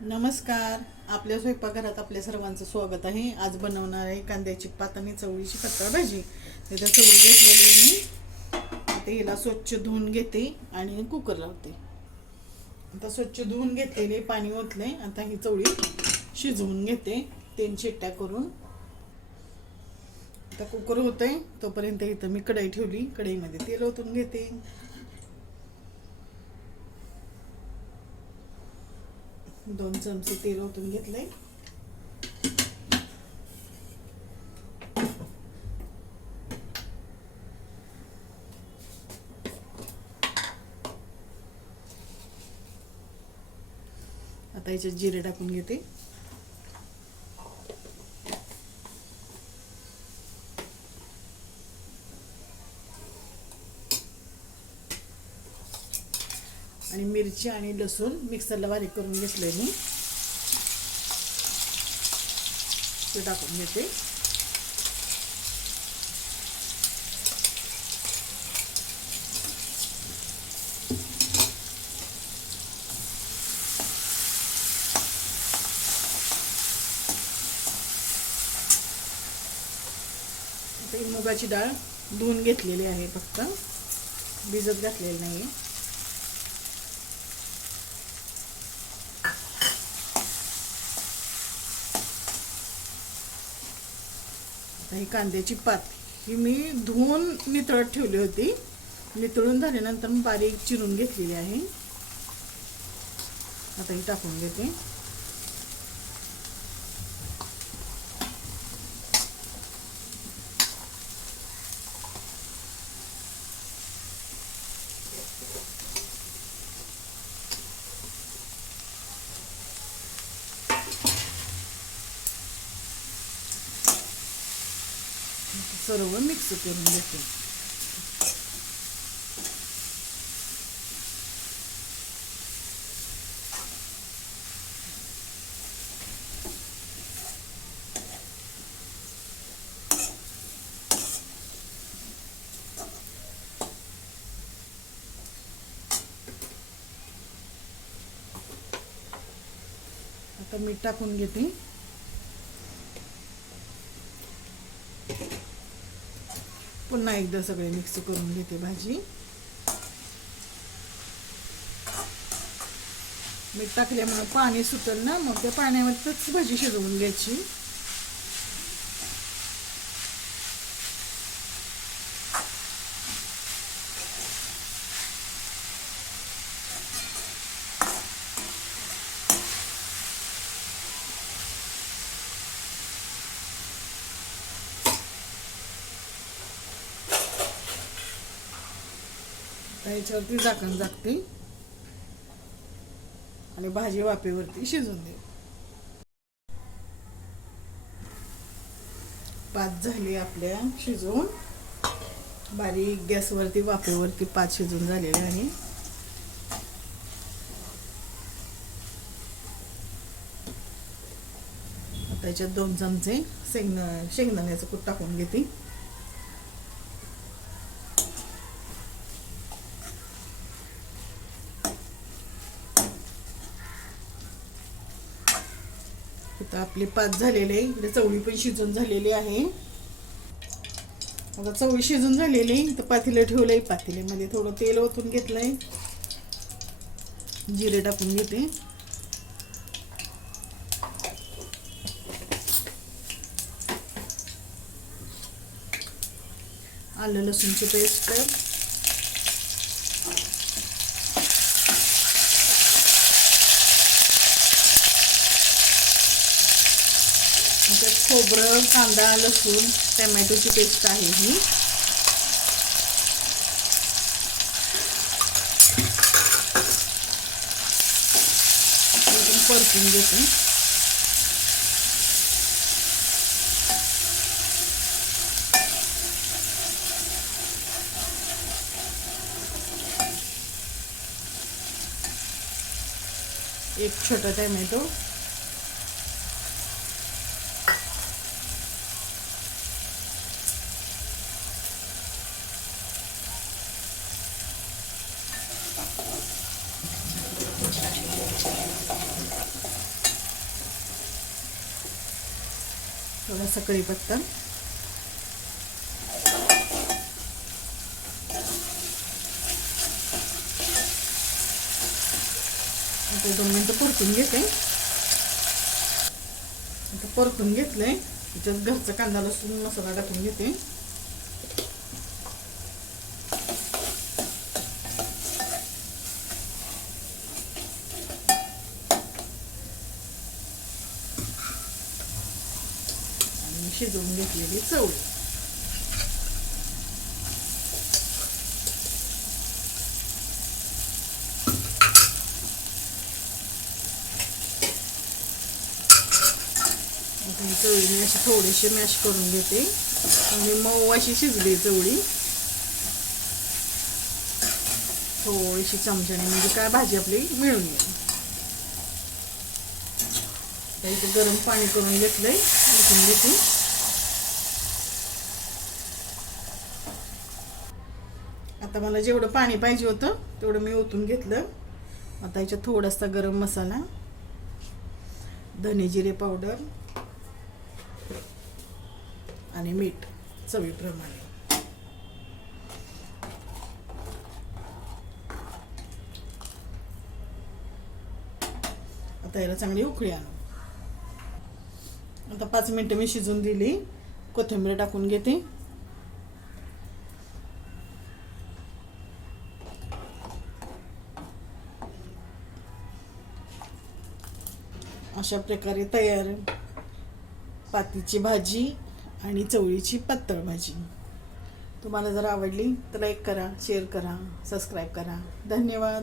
नमस्कार. आपल्या स्वयंपाकघरात आपल्या सर्वांचं स्वागत आहे. आज बनवणार आहे कांद्याची पात आणि चवळीची पातळ भाजी. त्याच्या चवळी घेतलेली मी. ते हिला स्वच्छ धुवून घेते आणि कुकर लावते. आता स्वच्छ धुवून घेतलेले पाणी ओतले आता ही चवळी शिजवून घेते. तेल शिट्ट्या करून. आता कुकर होतंय. तोपर्यंत इथं मी कढई ठेवली. कढईमध्ये तेल ओतून घेते. दोन चमचे तेल ओतून घेतलंय. आता याच्यात जिरे टाकून घेते. आणि मिरची आणि लसूण मिक्सरला बारीक करून घेतलंय मी. ते टाकून घेते. मुगाची डाळ धुवून घेतलेली आहे फक्त. भिजत घातलेली नाही आहे ही कांद्याची पात. ही मी धुवून नितळत ठेवली होती. नितळून झाल्यानंतर मी बारीक चिरून घेतलेली आहे. आता ही टाकून घेते. सर्व मिक्स करून घेते. आता मीठ टाकून घेते. पुन्हा एकदा सगळे मिक्स करून घेते भाजी. मीठ टाकल्यामुळं पाणी सुटल ना मग त्या पाण्यावरच भाजी शिजवून घ्यायची. आता याच्यावरती झाकण झाकते. आणि भाजी वाफेवरती शिजून दे पाच झाली आपल्या शिजवून. बारीक गॅसवरती वाफेवरती पाच शिजून झालेले आहे. त्याच्यात दोन चमचे शेंगदा शेंगदाण्याचं कूट टाकून घेते. आता आपले पाच झालेले आहे. इकडे चवळी पण शिजून झालेली आहे. आता चवळी शिजून झालेली तर पातेलं ठेवलंय. पातेल्यामध्ये थोडं तेल ओतून घेतलंय. जिरे टाकून घेते. आलं लसूणची पेस्ट. खोबरं कांदा लसूण टमॅटोची पेस्ट आहे ही. परतून घेते. एक छोटा टमॅटो. थोडासा कढीपत्ता आता दोन मिनटं परतून घेते. आता परतून घेतलंय. त्याच्यात घरचा कांदा लसूण मसाला टाकून घेते आणि शिजवून घेतलेली चवळी चवळी मी अशी थोडीशी मॅश करून घेते. आणि मऊ अशी शिजली चवळी. थोडीशी चमच्याने म्हणजे काय भाजी आपली मिळून येईल. इथे गरम पाणी करून घेतलंय. ओतून आता मला जेवढं पाणी पाहिजे होतं तेवढं मी ओतून घेतलं. आता याच्यात थोडासा गरम मसाला धने जिरे पावडर आणि मीठ चवीप्रमाणे. आता याला चांगली उकळी आणू. आता पाच मिनटं मी शिजून दिली. कोथिंबीर टाकून घेते. अशा प्रकारे तयार पातीची भाजी आणि चवळीची पातळ भाजी. तुम्हाला जर आवडली तर लाईक करा शेअर करा सबस्क्राईब करा. धन्यवाद.